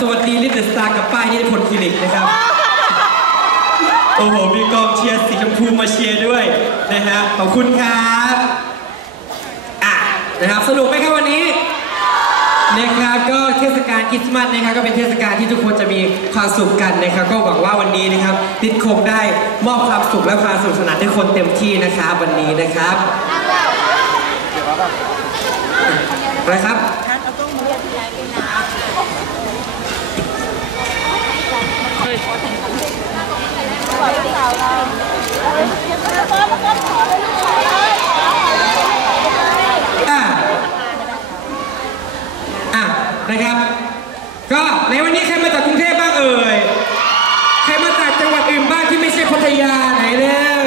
สวัสดีลิตเตอร์สตาร์กับป้ายนิติพลคลินิกนะครับ โอ้โห มีกองเชียร์สีชมพูมาเชียร์ด้วยนะฮะขอบคุณครับอะนะครับสนุกไหมครับวันนี้นะครับก็เทศกาลคริสต์มาสนะครับก็เป็นเทศกาลที่ทุกคนจะมีความสุขกันนะครับ ก็หวังว่าวันนี้นะครับติดคงได้มอบความสุขและความสนุกสนานให้คนเต็มที่นะครับวันนี้นะครับอะไรครับ อะอะนะครับ ก็ในวันนี้ใครมาจากกรุงเทพบ้างเอ่ย ใครมาจากจังหวัดอื่นบ้างที่ไม่ใช่พัทยาไหนเร็ว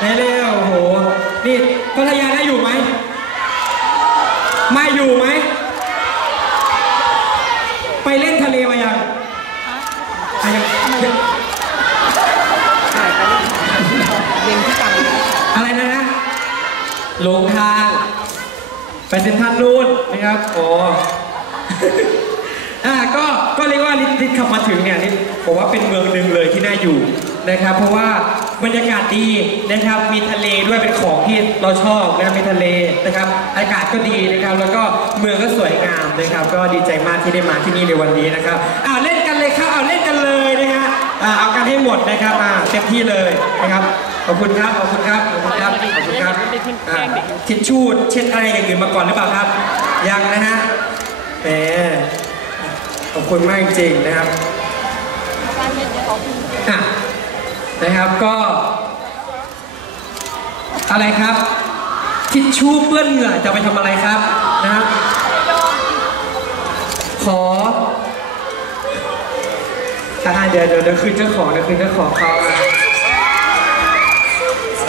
ไหนเร็วโอ้โหนี่พัทยาได้อยู่ไหมไม่อยู่ไหม ไปเล่นทะเลมายังอะยังยังอะไรนะฮะหลงทางไปเซ็นทรัลนู่นนะครับ โอ้ อ่าก็ก็เรียกว่าลิทลิทขับมาถึงเนี่ยลิทผมว่าเป็นเมืองหนึ่งเลยที่น่าอยู่นะครับ เพราะว่าบรรยากาศดีนะครับ มีทะเลด้วยเป็นของที่เราชอบนะมีทะเลนะครับ อากาศก็ดีนะครับ แล้วก็เมืองก็สวยงามนะครับ ก็ดีใจมากที่ได้มาที่นี่ในวันนี้นะครับอ้าเล่นกันเลยครับเอาเล่นกันเลยนะฮะอ่าเอากันให้หมดนะครับอ่าเต็มที่เลยนะครับขอบคุณครับขอบคุณครับขอบคุณครับขอบคุณครับอ่าทิชชู่เช็ดอะไรอย่างอื่นมาก่อนหรือเปล่าครับ ยังนะฮะแหม ขอบคุณมากจริงๆนะครับอะนะครับก็ อะไรครับ ทิชชู่เปื้อนเหงื่อจะไปทำอะไรครับนะครับขออ่าเดี๋ยวเดี๋ยวเดี๋ยวคืนเจ้าของเดี๋ยวคืนเจ้าของเขา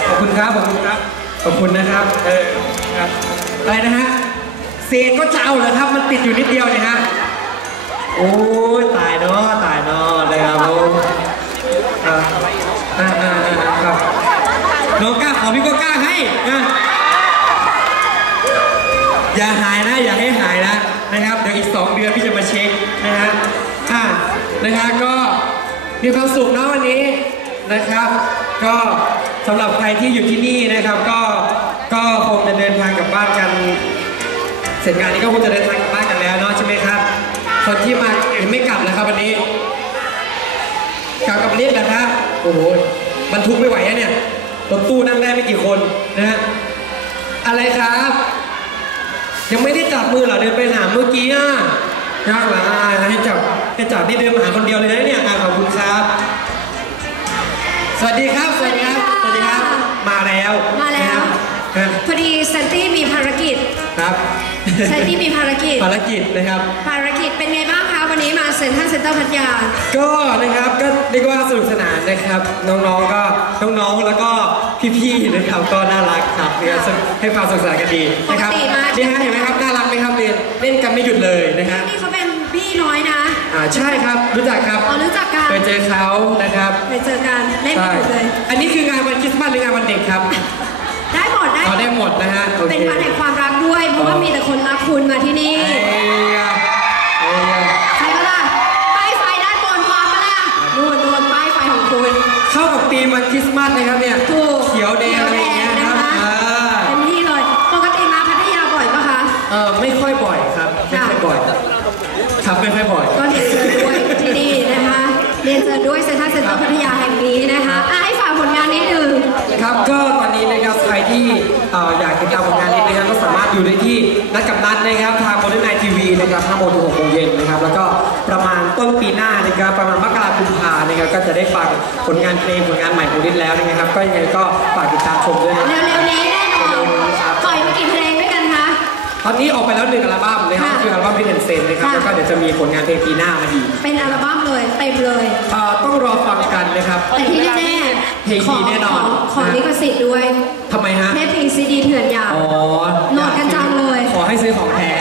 ขอบคุณครับขอบคุณครับขอบคุณนะครับเออครับอะไรนะฮะเศษก็จะเอาเหรอครับ มันติดอยู่นิดเดียวเนี่ยฮะ โอ้ยตายเนาะตายเนาะเลยครับผมอ่าอ่าอ่าอ่าครับน้องกล้าขอพี่ก็กล้าให้นะอย่าหายนะอย่าให้หายนะนะครับเดี๋ยวอีกสองเดือนพี่จะมาเช็คนะฮะอ่านะฮะก็มีความสุขเนาะวันนี้นะครับ ก็สำหรับใครที่อยู่ที่นี่นะครับ ก็ก็คงจะเดินทางกลับบ้านกัน เสร็จงานนี้ก็คงจะเดินทางกลับ คนที่มาอื่นไม่กลับนะครับวันนี้ กลับกับลิฟต์นะครับ โอ้โหบรรทุกไม่ไหวอะเนี่ยรถตู้นั่งได้ไม่กี่คนนะฮะอะไรครับ ยังไม่ได้จับมือเหรอเดินไปหาเมื่อกี้อะยากเหรออ่าให้จับให้จับนี่เดินมาหาคนเดียวเลยนะเนี่ยอะขอบคุณครับ สวัสดีครับ สวัสดีครับ สวัสดีครับ มาแล้ว มาแล้วนะครับพอดีแซนตี้มีภารกิจ ครับแซนตี้มีภารกิจ ภารกิจนะครับภาร เซ็นทรัลเซ็นเตอร์พัทยา ก็นะครับก็เรียกว่าสนุกสนานนะครับ น้องๆก็น้องๆแล้วก็พี่ๆนะครับก็น่ารักครับนะครับให้ความสนุกสนานกันดีนะครับปกติมา นี่ฮะเห็นไหมครับน่ารักไหมครับเรียนเล่นกันไม่หยุดเลยนะฮะนี่เขาเป็นพี่น้อยนะอ่าใช่ครับรู้จักครับอ๋อรู้จักกันเคยเจอเขานะครับไปเจอกันเล่นใช่กันอยู่เลย อันนี้คืองานวันคริสต์มาสหรืองานวันเด็กครับได้หมดได้อ๋อได้หมดนะฮะโอเค เป็นวันแห่งความรักด้วย เพราะว่ามีแต่คนรักคุณมาที่นี่เอ้ยอ่ ธีมวันคริสต์มาสนะครับเนี่ยถูกเขียวแดงอะไรอย่างเงี้ยครับเขียวแดงนะคะอ่าเต็มที่เลยปกติมาพัทยาบ่อยปะคะ เออไม่ค่อยบ่อยครับไม่ค่อยบ่อยครับไม่ค่อยบ่อย ก็เรียนเชิญด้วยที่นี่นะคะ เรียนเชิญด้วยเซ็นทรัลเซ็นเตอร์พัทยาแห่งนี้นะคะอะให้ฝากผลงานนิดนึง ครับก็ตอนนี้นะครับใครที่เอ่ออยากติดตามผลงานนี้นะครับก็สามารถดูได้ที่นัดกับนัดนะครับทางโมเดิร์นไนทีวีนะครับ5โมงถึง6โมงเย็นนะครับแล้วก็ประมาณต้นปีหน้านะครับประมาณมกรา คมกุมภานะครับก็จะได้ฟังผลงานเพลงผลงานใหม่ของลิศแล้วนะครับ ก็ยังไงก็ฝากติดตามชมด้วยนะเร็วๆนี้แน่นอนปล่อยมากี่เพลงด้วยกันคะ ตอนนี้ออกไปแล้วหนึ่งอัลบั้มนะครับค่ะคืออัลบั้มพิเศษเซนนะครับค่ะ แล้วก็เดี๋ยวจะมีผลงานเพลงปีหน้ามาอีกเป็นอัลบั้มเลยเต็มเลย เอ่อต้องรอฟังกันนะครับแต่ที่แน่เพลงๆขอดีแน่นอนขขอลิขสิทธิ์ด้วยทำไมฮะ แม่เพลงซีดีเถื่อนยาว อ๋อโหลดกันจังเลย ขอให้ซื้อของแท้